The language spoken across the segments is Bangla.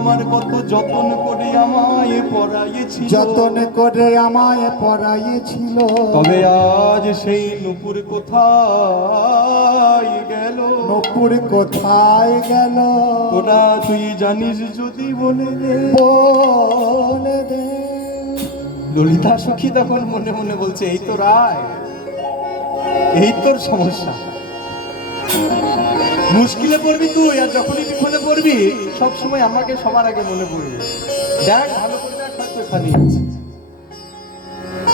আমার কত যত্ন করে আমায় পড়াইয়েছিল, যতন করে আমায় পড়াইয়েছিল। তবে আজ সেই নূপুর কোথায় গেল? নূপুর কোথায় গেল? ওরা তুই জানিস যদি বলে দে, বলে দে। ললিতা সখী তখন মনে মনে বলছে, এই তো রায়, এই তোর সমস্যা, মুশকিলে পড়বি তুই। আর যখনই বিপদে পড়বি সবসময় আমাকে সবার আগে মনে পড়বে। দেখ ভালো করে দেখ, হয়তো এখানে আছে।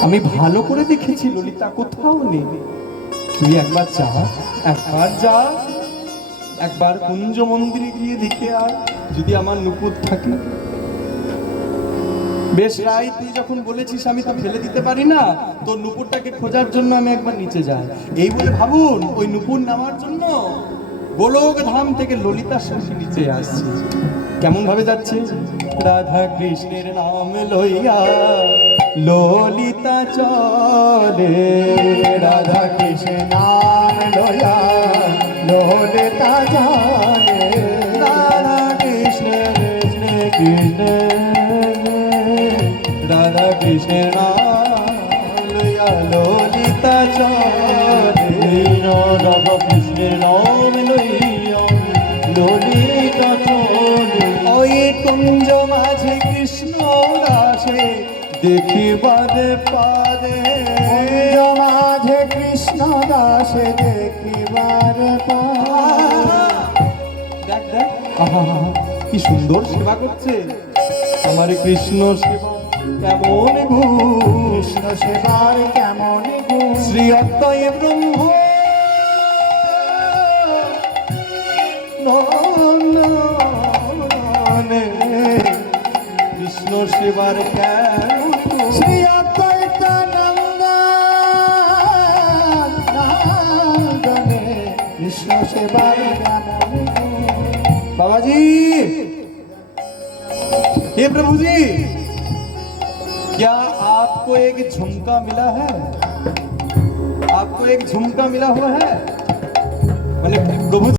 আমি ভালো করে দেখেছি ললিতা কোথাও নেই। তুই একবার যা, একবার যা, একবার কুঞ্জ মন্দিরে গিয়ে দেখে আর যদি আমার নুপুর থাকে। বেশ রাই, তুই যখন বলেছিস আমি তো ফেলে দিতে পারি না, তোর নুপুরটাকে খোঁজার জন্য আমি একবার নিচে যাই। এই বলে ভাবুন ওই নুপুর নেওয়ার জন্য গোলক ধাম থেকে ললিতা সখী নিচে আসছে। কেমন ভাবে যাচ্ছে? রাধা কৃষ্ণের নাম লইয়া ললিতা চলে, রাধা কৃষ্ণ নাম লয়া ললিতা জানে। রাধা কৃষ্ণ কৃষ্ণ কৃষ্ণ, রাধা কৃষ্ণের নাম লইয়া ললিতা চলে, রাধা কৃষ্ণের নাম লইয়া ললিতা চলে। ওই কুঞ্জ মাঝে কৃষ্ণ দাসে দেখিবারে পারে, মাঝে কৃষ্ণ দাসে দেখিবার পায়। দেখ দেখ, আহা কি সুন্দর সেবা করছে আমার কৃষ্ণ সেবা কেমন গুণ, কৃষ্ণ সেবার কেমন গুণ। শ্রী অদ্বয় ব্রহ্ম নন্দনে, কৃষ্ণ সেবার কেমন গুণ। শ্রী অদ্বৈতানন্দনে কৃষ্ণ সেবার কেমন গুণ। बाबा जी, हे प्रभु जी, क्या आपको एक झुमका मिला है? आपको एक झुमका मिला हुआ है? मैंने प्रभु